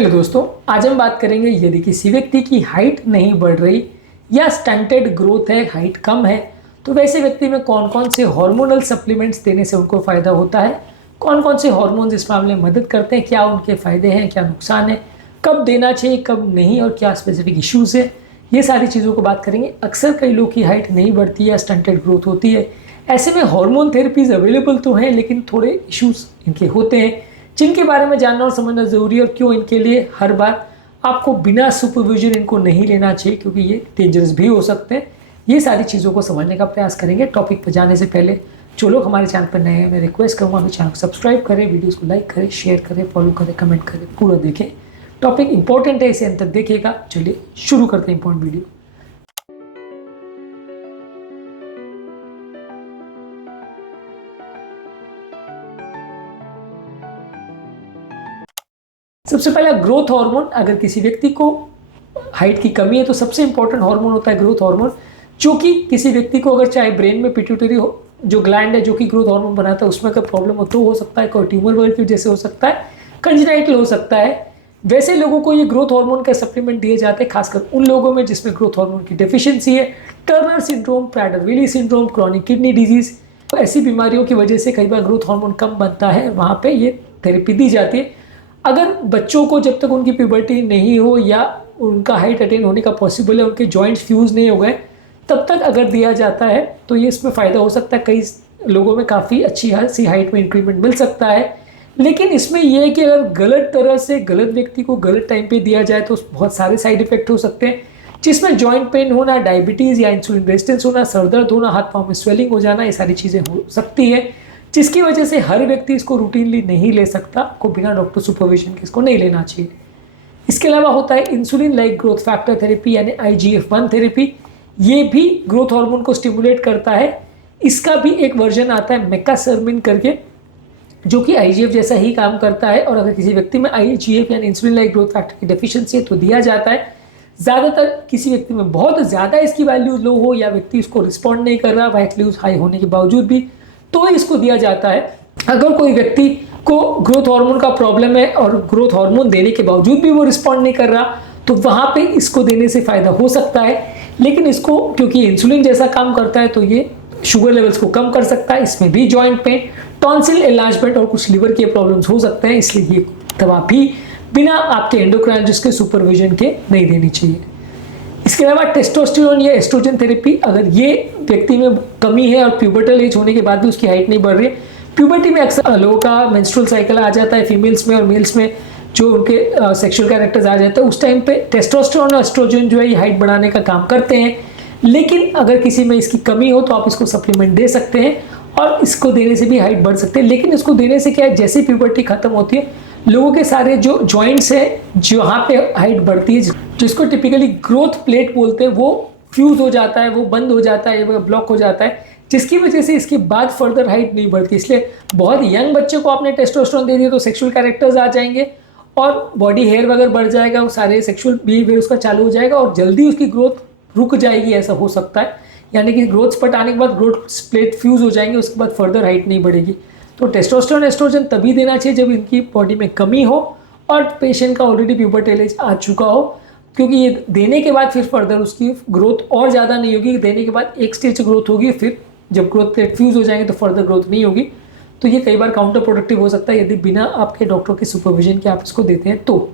Hello दोस्तों, आज हम बात करेंगे यदि किसी व्यक्ति की हाइट नहीं बढ़ रही या स्टंटेड ग्रोथ है, हाइट कम है, तो वैसे व्यक्ति में कौन कौन से हार्मोनल सप्लीमेंट्स देने से उनको फ़ायदा होता है, कौन कौन से हार्मोन्स इस मामले में मदद करते हैं, क्या उनके फ़ायदे हैं, क्या नुकसान है, कब देना चाहिए कब नहीं और क्या स्पेसिफिक इश्यूज़ है, ये सारी चीज़ों को बात करेंगे। अक्सर कई लोग की हाइट नहीं बढ़ती या स्टंटेड ग्रोथ होती है, ऐसे में हार्मोन थेरेपीज़ अवेलेबल तो हैं लेकिन थोड़े इश्यूज़ इनके होते हैं जिनके बारे में जानना और समझना ज़रूरी है और क्यों इनके लिए हर बार आपको बिना सुपरविजन इनको नहीं लेना चाहिए क्योंकि ये डेंजरस भी हो सकते हैं। ये सारी चीज़ों को समझने का प्रयास करेंगे। टॉपिक पर जाने से पहले जो लोग हमारे चैनल पर नए हैं मैं रिक्वेस्ट करूँगा हमारे चैनल को सब्सक्राइब करें, वीडियोज़ को लाइक करें, शेयर करें, फॉलो करें, कमेंट करें, पूरा देखें। टॉपिक इंपॉर्टेंट है, इसे अंत तक देखिएगा। चलिए शुरू करते हैं इंपॉर्टेंट वीडियो। सबसे पहला ग्रोथ हार्मोन। अगर किसी व्यक्ति को हाइट की कमी है तो सबसे इंपॉर्टेंट हार्मोन होता है ग्रोथ हार्मोन, जो कि किसी व्यक्ति को अगर चाहे ब्रेन में पिट्यूटरी हो जो ग्लैंड है जो कि ग्रोथ हार्मोन बनाता है उसमें अगर प्रॉब्लम हो तो हो सकता है, कोई ट्यूमर वगैरह की वजह से हो सकता है, कंजेनाइटल हो सकता है। वैसे लोगों को ये ग्रोथ हार्मोन का सप्लीमेंट दिए जाते हैं खासकर उन लोगों में जिसमें ग्रोथ हार्मोन की डेफिशिएंसी है। Turner syndrome, Prader-Willie syndrome, chronic kidney disease, तो ऐसी बीमारियों की वजह से कई बार ग्रोथ हार्मोन कम बनता है, वहाँ पे ये थेरेपी दी जाती है। अगर बच्चों को जब तक उनकी प्यूबर्टी नहीं हो या उनका हाइट अटेन होने का पॉसिबल है, उनके जॉइंट्स फ्यूज़ नहीं हो गए, तब तक अगर दिया जाता है तो ये इसमें फ़ायदा हो सकता है। कई लोगों में काफ़ी अच्छी सी हाइट में इंक्रीमेंट मिल सकता है। लेकिन इसमें यह है कि अगर गलत तरह से गलत व्यक्ति को गलत टाइम पे दिया जाए तो बहुत सारे साइड इफेक्ट हो सकते हैं, जिसमें जॉइंट पेन होना, डायबिटीज़ या इंसुलिन रेजिस्टेंस होना, सर दर्द होना, हाथ पाँव में स्वेलिंग हो जाना, ये सारी चीज़ें हो सकती है, जिसकी वजह से हर व्यक्ति इसको रूटीनली नहीं ले सकता, को बिना डॉक्टर सुपरविजन के इसको नहीं लेना चाहिए। इसके अलावा होता है insulin like growth factor therapy यानी IGF-1 थेरेपी। ये भी ग्रोथ हार्मोन को स्टिमुलेट करता है। इसका भी एक वर्जन आता है मेकासर्मिन करके, जो कि IGF जैसा ही काम करता है और अगर किसी व्यक्ति में IGF यानी इंसुलिन लाइक ग्रोथ फैक्टर की डेफिशिएंसी है तो दिया जाता है। ज़्यादातर किसी व्यक्ति में बहुत ज़्यादा इसकी वैल्यू लो हो या व्यक्ति उसको रिस्पॉन्ड नहीं कर रहा वाइट ल्यूज हाई होने के बावजूद भी, तो इसको दिया जाता है। अगर कोई व्यक्ति को ग्रोथ हार्मोन का प्रॉब्लम है और ग्रोथ हार्मोन देने के बावजूद भी वो रिस्पॉन्ड नहीं कर रहा तो वहाँ पे इसको देने से फ़ायदा हो सकता है। लेकिन इसको क्योंकि इंसुलिन जैसा काम करता है तो ये शुगर लेवल्स को कम कर सकता है। इसमें भी जॉइंट पेन, टॉन्सिल एनलार्जमेंट और कुछ लिवर के प्रॉब्लम्स हो सकते हैं, इसलिए ये दवा भी बिना आपके एंडोक्राइनोलॉजिस्ट के सुपरविजन के नहीं देनी चाहिए। इसके अलावा टेस्टोस्टेरोन या एस्ट्रोजन थेरेपी, अगर ये व्यक्ति में कमी है और प्यूबर्टल एज होने के बाद भी उसकी हाइट नहीं बढ़ रही है। प्यूबर्टी में अक्सर लोगों का मेंस्ट्रुअल साइकिल आ जाता है, फीमेल्स में और मेल्स में जो उनके सेक्सुअल कैरेक्टर्स आ जाते हैं, उस टाइम पे टेस्टोस्टेरोन और एस्ट्रोजन जो है ये हाइट बढ़ाने का काम करते हैं। लेकिन अगर किसी में इसकी कमी हो तो आप इसको सप्लीमेंट दे सकते हैं और इसको देने से भी हाइट बढ़ सकते हैं। लेकिन इसको देने से क्या है, जैसे प्यूबर्टी खत्म होती है लोगों के सारे जो जॉइंट्स हैं जहाँ पे हाइट बढ़ती है, जिसको टिपिकली ग्रोथ प्लेट बोलते हैं, वो फ्यूज हो जाता है, वो बंद हो जाता है, वो ब्लॉक हो जाता है, जिसकी वजह से इसके बाद फर्दर हाइट नहीं बढ़ती। इसलिए बहुत यंग बच्चे को आपने टेस्टोस्टेरोन दे दिया तो सेक्सुअल कैरेक्टर्स आ जाएंगे और बॉडी हेयर वगैरह बढ़ जाएगा, वो सारे सेक्सुअल बिहेवियर उसका चालू हो जाएगा और जल्दी उसकी ग्रोथ रुक जाएगी, ऐसा हो सकता है। यानी कि ग्रोथ स्पट आने के बाद ग्रोथ प्लेट फ्यूज हो जाएंगे, उसके बाद फर्दर हाइट नहीं बढ़ेगी। तो टेस्टोस्टेरोन एस्ट्रोजन तभी देना चाहिए जब इनकी बॉडी में कमी हो और पेशेंट का ऑलरेडी प्यूबर्टल एज आ चुका हो, क्योंकि ये देने के बाद फिर फर्दर उसकी ग्रोथ और ज़्यादा नहीं होगी। देने के बाद एक स्टेज ग्रोथ होगी, फिर जब ग्रोथ प्लेट फ्यूज हो जाएंगे तो फर्दर ग्रोथ नहीं होगी। तो ये कई बार काउंटर प्रोडक्टिव हो सकता है यदि बिना आपके डॉक्टर के सुपरविजन के आप इसको देते हैं तो।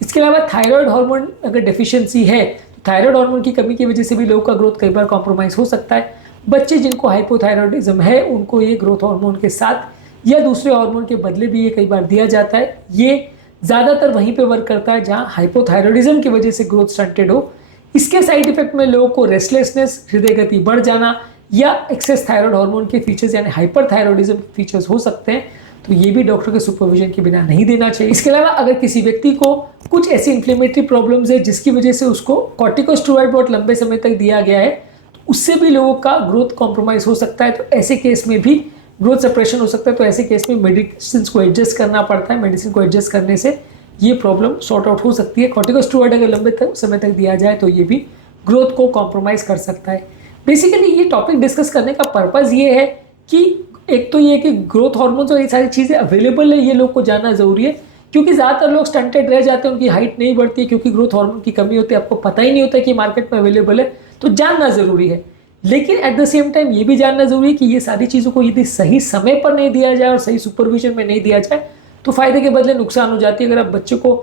इसके अलावा थायराइड हार्मोन अगर डेफिशिएंसी है तो थायराइड हार्मोन की कमी की वजह से भी लोगों का ग्रोथ कई बार कॉम्प्रोमाइज़ हो सकता है। बच्चे जिनको हाइपोथायरॉयडिज्म है उनको ये ग्रोथ हार्मोन के साथ या दूसरे हार्मोन के बदले भी ये कई बार दिया जाता है। ये ज़्यादातर वहीं पे वर्क करता है जहाँ हाइपोथायरॉयडिज्म की वजह से ग्रोथ स्टंटेड हो। इसके साइड इफेक्ट में लोगों को रेस्टलेसनेस, हृदय गति बढ़ जाना या एक्सेस थायराइड हार्मोन के फीचर्स यानी हाइपरथायरॉयडिज्म फीचर्स हो सकते हैं, तो ये भी डॉक्टर के सुपरविजन के बिना नहीं देना चाहिए। इसके अलावा अगर किसी व्यक्ति को कुछ ऐसी इन्फ्लेमेटरी प्रॉब्लम्स है जिसकी वजह से उसको कॉर्टिकोस्टेरॉइड बहुत लंबे समय तक दिया गया है, तो उससे भी लोगों का ग्रोथ कॉम्प्रोमाइज़ हो सकता है, तो ऐसे केस में भी ग्रोथ सप्रेशन हो सकता है। तो ऐसे केस में मेडिसिन को एडजस्ट करना पड़ता है। मेडिसिन को एडजस्ट करने से ये प्रॉब्लम सॉर्ट आउट हो सकती है। कॉर्टिकोस्टेरॉइड अगर लंबे समय तक दिया जाए तो ये भी ग्रोथ को कॉम्प्रोमाइज़ कर सकता है। बेसिकली ये टॉपिक डिस्कस करने का पर्पज़ ये है कि एक तो ये कि ग्रोथ हार्मोन्स और ये सारी चीज़ें अवेलेबल है, ये लोग को जानना ज़रूरी है, क्योंकि ज़्यादातर लोग स्टंटेड रह जाते हैं, उनकी हाइट नहीं बढ़ती है क्योंकि ग्रोथ हार्मोन की कमी होती है, आपको पता ही नहीं होता कि मार्केट में अवेलेबल है, तो जानना ज़रूरी है। लेकिन एट द सेम टाइम ये भी जानना ज़रूरी है कि ये सारी चीज़ों को यदि सही समय पर नहीं दिया जाए और सही सुपरविजन में नहीं दिया जाए तो फ़ायदे के बदले नुकसान हो जाती है। अगर आप बच्चे को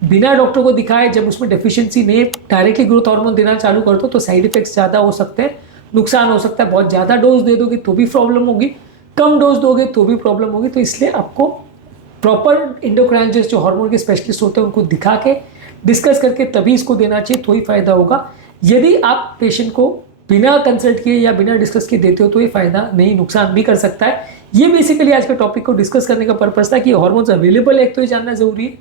बिना डॉक्टर को दिखाए जब उसमें डेफिशिएंसी नहीं, डायरेक्टली ग्रोथ हार्मोन देना चालू कर दो तो साइड इफेक्ट्स ज़्यादा हो सकते हैं, नुकसान हो सकता है। बहुत ज़्यादा डोज दे दोगे तो भी प्रॉब्लम होगी, कम डोज दोगे तो भी प्रॉब्लम होगी। तो इसलिए आपको प्रॉपर एंडोक्राइनोलॉजिस्ट जो हार्मोन के स्पेशलिस्ट होते हैं उनको दिखा के डिस्कस करके तभी इसको देना चाहिए, तो ही फायदा होगा। यदि आप पेशेंट को बिना कंसल्ट किए या बिना डिस्कस किए देते हो तो ये फायदा नहीं, नुकसान भी कर सकता है। ये बेसिकली आज के टॉपिक को डिस्कस करने का पर्पस था कि हार्मोन्स अवेलेबल है, एक तो ये जानना जरूरी है,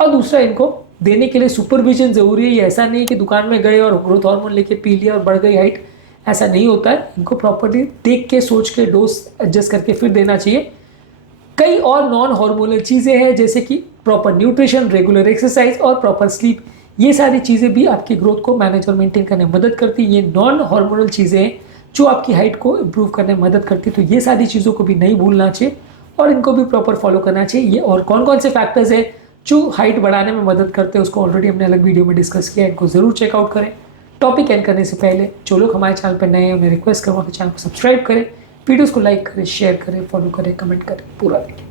और दूसरा इनको देने के लिए सुपरविजन जरूरी है। ये ऐसा नहीं कि दुकान में गए और ग्रोथ हार्मोन लेके पी लिया और बढ़ गई हाइट, ऐसा नहीं होता है। इनको प्रॉपरली देख के सोच के डोज एडजस्ट करके फिर देना चाहिए। कई और नॉन हार्मोनल चीज़ें हैं जैसे कि प्रॉपर न्यूट्रिशन, रेगुलर एक्सरसाइज और प्रॉपर स्लीप, ये सारी चीज़ें भी आपकी ग्रोथ को मैनेज और मेंटेन करने में मदद करती है। ये नॉन हार्मोनल चीज़ें हैं जो आपकी हाइट को इम्प्रूव करने में मदद करती है। तो ये सारी चीज़ों को भी नहीं भूलना चाहिए और इनको भी प्रॉपर फॉलो करना चाहिए। ये और कौन कौन से फैक्टर्स हैं जो हाइट बढ़ाने में मदद करते हैं उसको ऑलरेडी हमने अलग वीडियो में डिस्कस किया है, इनको ज़रूर चेकआउट करें। टॉपिक एंड करने से पहले जो लोग हमारे चैनल पर नए हैं उन्हें रिक्वेस्ट करूँगा कि चैनल को सब्सक्राइब करें, वीडियोज़ को लाइक करें, शेयर करें, फॉलो करें, कमेंट करें, पूरा देखें।